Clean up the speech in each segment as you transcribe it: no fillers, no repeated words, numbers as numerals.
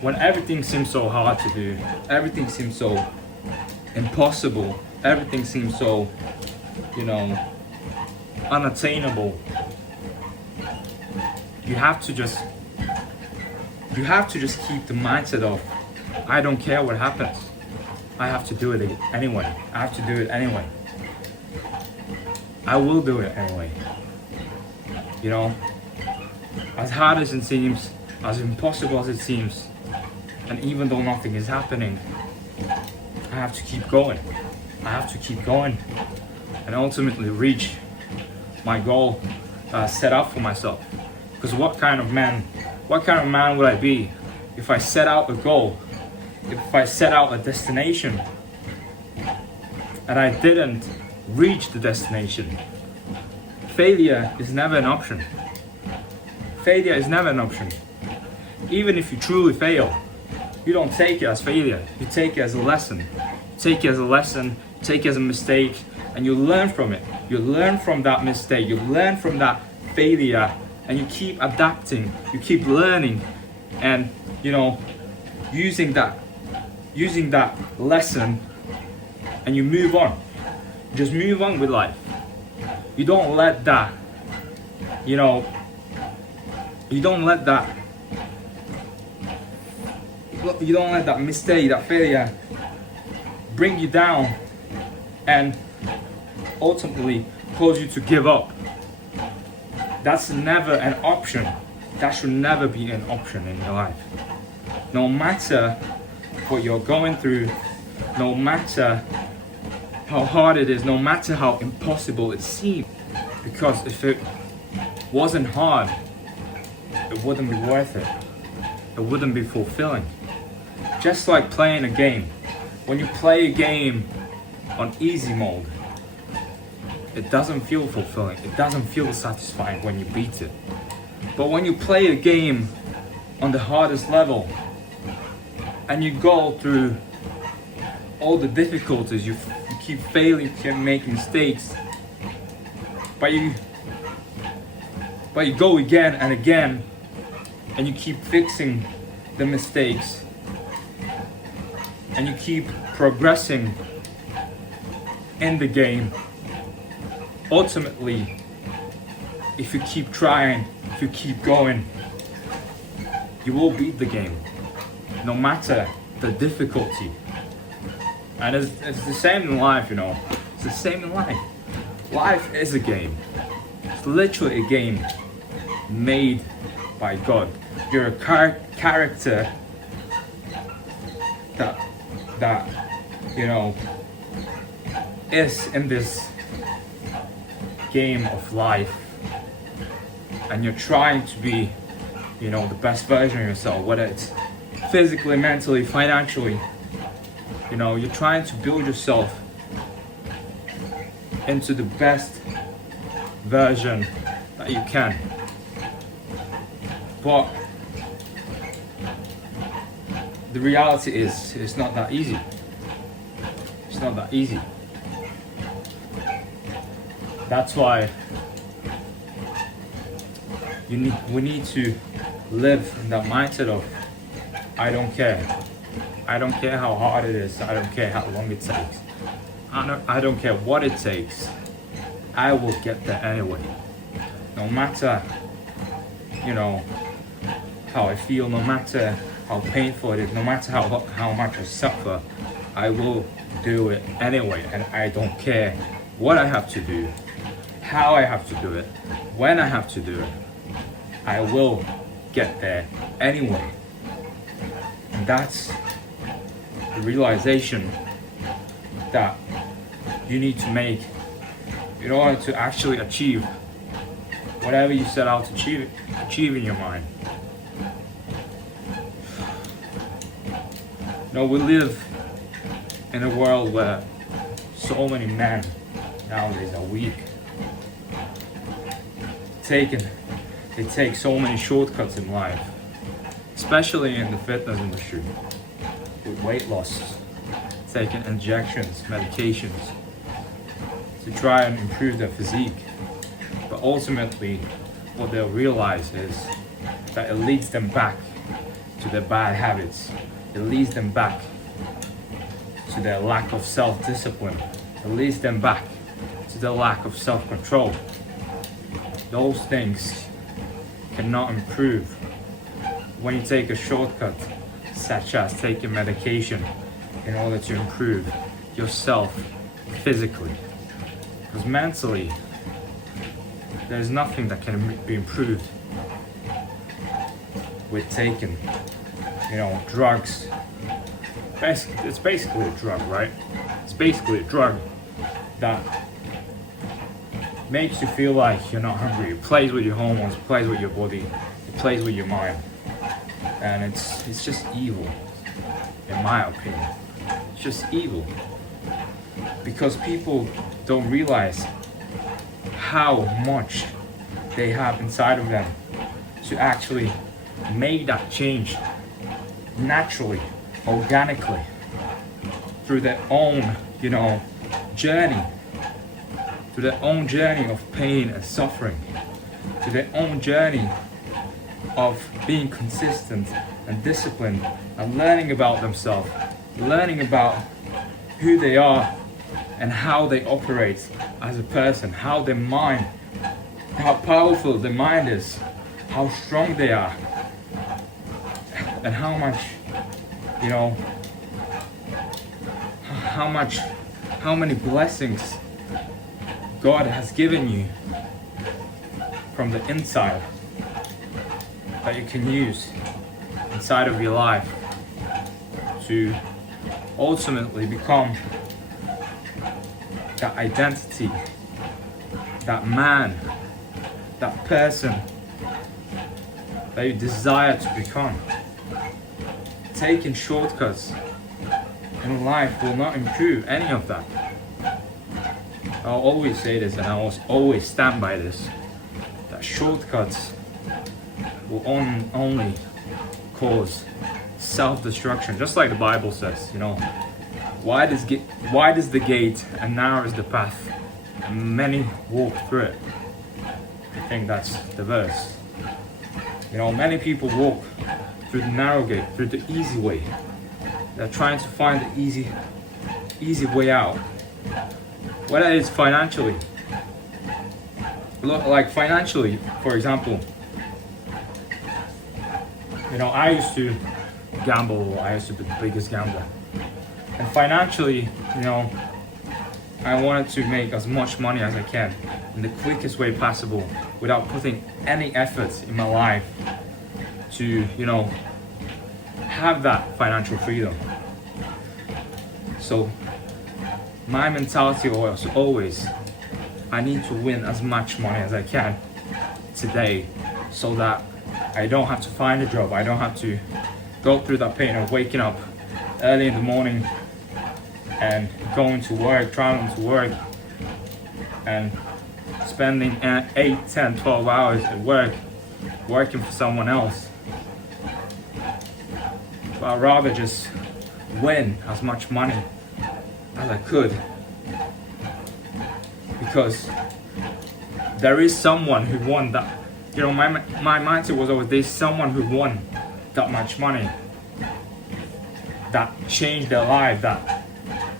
when everything seems so hard to do, everything seems so impossible, everything seems so, unattainable, you have to just keep the mindset of, I don't care what happens. I have to do it anyway. I have to do it anyway. I will do it anyway. As hard as it seems, as impossible as it seems, and even though nothing is happening, I have to keep going. I have to keep going and ultimately reach my goal set up for myself. Because what kind of man would I be if I set out a goal, if I set out a destination and I didn't reach the destination? Failure is never an option. Failure is never an option. Even if you truly fail, you don't take it as failure. You take it as a lesson. You take it as a lesson, take it as a mistake, and you learn from it. You learn from that mistake. You learn from that failure, and you keep adapting. You keep learning, and using that lesson, and you move on. Just move on with life. You don't let that, you don't let that mistake, that failure bring you down and ultimately cause you to give up. That's never an option. That should never be an option in your life. No matter what you're going through, no matter how hard it is, no matter how impossible it seems. Because if it wasn't hard, it wouldn't be worth it. It wouldn't be fulfilling. Just like playing a game. When you play a game on easy mode, it doesn't feel fulfilling. It doesn't feel satisfying when you beat it. But when you play a game on the hardest level and you go through all the difficulties, you keep failing, you keep making mistakes, but you go again and again, and you keep fixing the mistakes, and you keep progressing in the game. Ultimately, if you keep trying, if you keep going, you will beat the game, no matter the difficulty. And it's the same in life, It's the same in life. Life is a game. It's literally a game made by God. You're a character that is in this game of life, and you're trying to be, the best version of yourself, whether it's physically, mentally, financially. You're trying to build yourself into the best version that you can. But the reality is, it's not that easy. It's not that easy. That's why we need to live in that mindset of, I don't care. I don't care how hard it is. I don't care how long it takes. I don't care what it takes. I will get there anyway. No matter, how I feel, no matter how painful it is, no matter how much I suffer, I will do it anyway. And I don't care what I have to do, how I have to do it, when I have to do it. I will get there anyway. And that's the realization that you need to make in order to actually achieve whatever you set out to achieve in your mind. We live in a world where so many men nowadays are weak. They take so many shortcuts in life, especially in the fitness industry, with weight loss, taking injections, medications to try and improve their physique. But ultimately, what they'll realize is that it leads them back to their bad habits. It leads them back to their lack of self-discipline. It leads them back to the lack of self-control. Those things cannot improve when you take a shortcut, such as taking medication in order to improve yourself physically. Because mentally, there's nothing that can be improved with taking, drugs. It's basically a drug, right? It's basically a drug that makes you feel like you're not hungry. It plays with your hormones, it plays with your body, it plays with your mind. And it's just evil, in my opinion. It's just evil. Because people don't realize how much they have inside of them to actually make that change naturally, organically, through their own, journey, through their own journey of pain and suffering, to their own journey of being consistent and disciplined and learning about themselves, learning about who they are and how they operate as a person, how their mind, how powerful their mind is, how strong they are, and how many blessings God has given you from the inside that you can use inside of your life to ultimately become that identity, that man, that person that you desire to become. Taking shortcuts in life will not improve any of that. I'll always say this, and I'll always stand by this, that shortcuts will only cause self-destruction, just like the Bible says, wide is the gate and narrow is the path, and many walk through it. I think that's the verse. Many people walk through the narrow gate, through the easy way. They're trying to find the easy way out. Whether it's financially, like financially, for example, I used to gamble. I used to be the biggest gambler. And financially, I wanted to make as much money as I can in the quickest way possible without putting any effort in my life to, have that financial freedom. So my mentality was always, I need to win as much money as I can today so that I don't have to find a job. I don't have to go through that pain of waking up early in the morning and going to work, traveling to work, and spending 8, 10, 12 hours at work, working for someone else. But I'd rather just win as much money as I could, because there is someone who won that. My mindset was always, there's someone who won that much money, that changed their life, that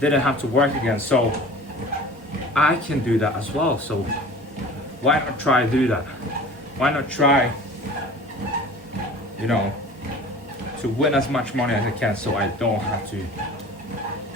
didn't have to work again. So I can do that as well. So why not try to do that? Why not try, to win as much money as I can so I don't have to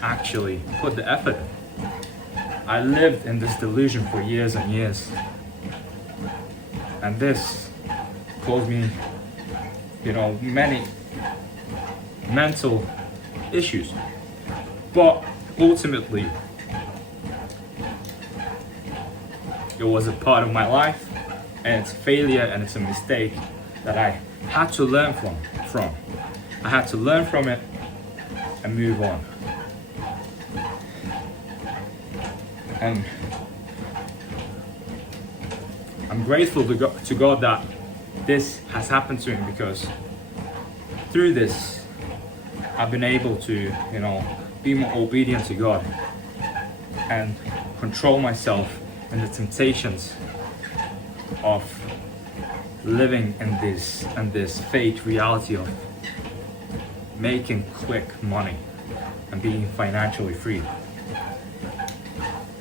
actually put the effort in. I lived in this delusion for years and years. And this caused me, many mental issues. But ultimately, it was a part of my life, and it's a failure and it's a mistake that I had to learn from. I had to learn from it and move on. And I'm grateful to God that this has happened to me, because through this I've been able to, be more obedient to God and control myself in the temptations of living in this fake reality of making quick money and being financially free.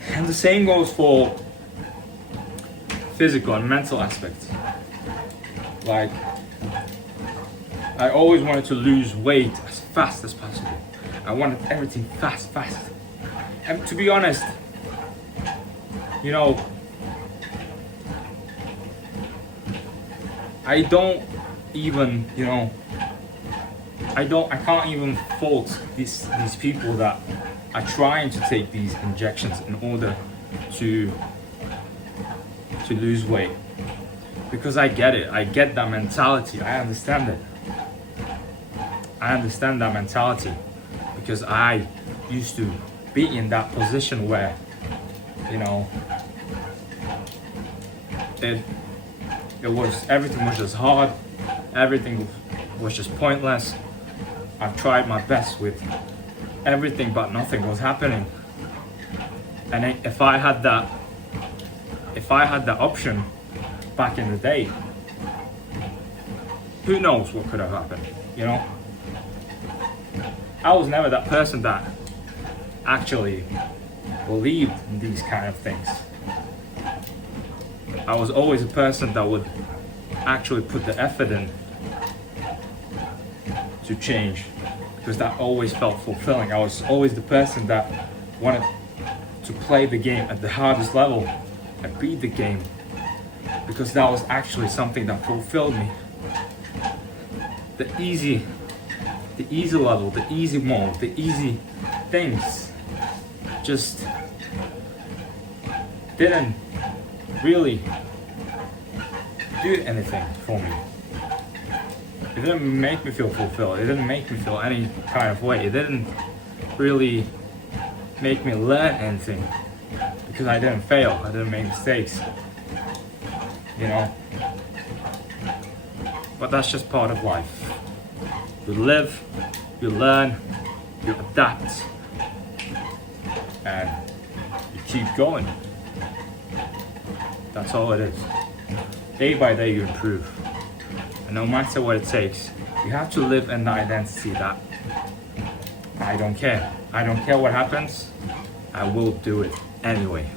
And the same goes for physical and mental aspects. Like, I always wanted to lose weight as fast as possible. I wanted everything fast. And to be honest, you know, I don't even, you know, I can't even fault these people that are trying to take these injections in order to lose weight. Because I get it. I get that mentality. I understand it. I understand that mentality because I used to be in that position where, you know, it was, everything was just hard. Everything was just pointless. I've tried my best with everything, but nothing was happening. And if I had that option back in the day, who knows what could have happened, you know? I was never that person that actually believed in these kind of things. I was always a person that would actually put the effort in to change, because that always felt fulfilling. I was always the person that wanted to play the game at the hardest level and beat the game, because that was actually something that fulfilled me. The easy level, the easy mode, the easy things just didn't really do anything for me. It didn't make me feel fulfilled. It didn't make me feel any kind of way. It didn't really make me learn anything, because I didn't fail. I didn't make mistakes, you know. But that's just part of life. You live, you learn, you adapt, and you keep going. That's all it is. Day by day you improve. And no matter what it takes, you have to live in the identity that I don't care. I don't care what happens, I will do it anyway.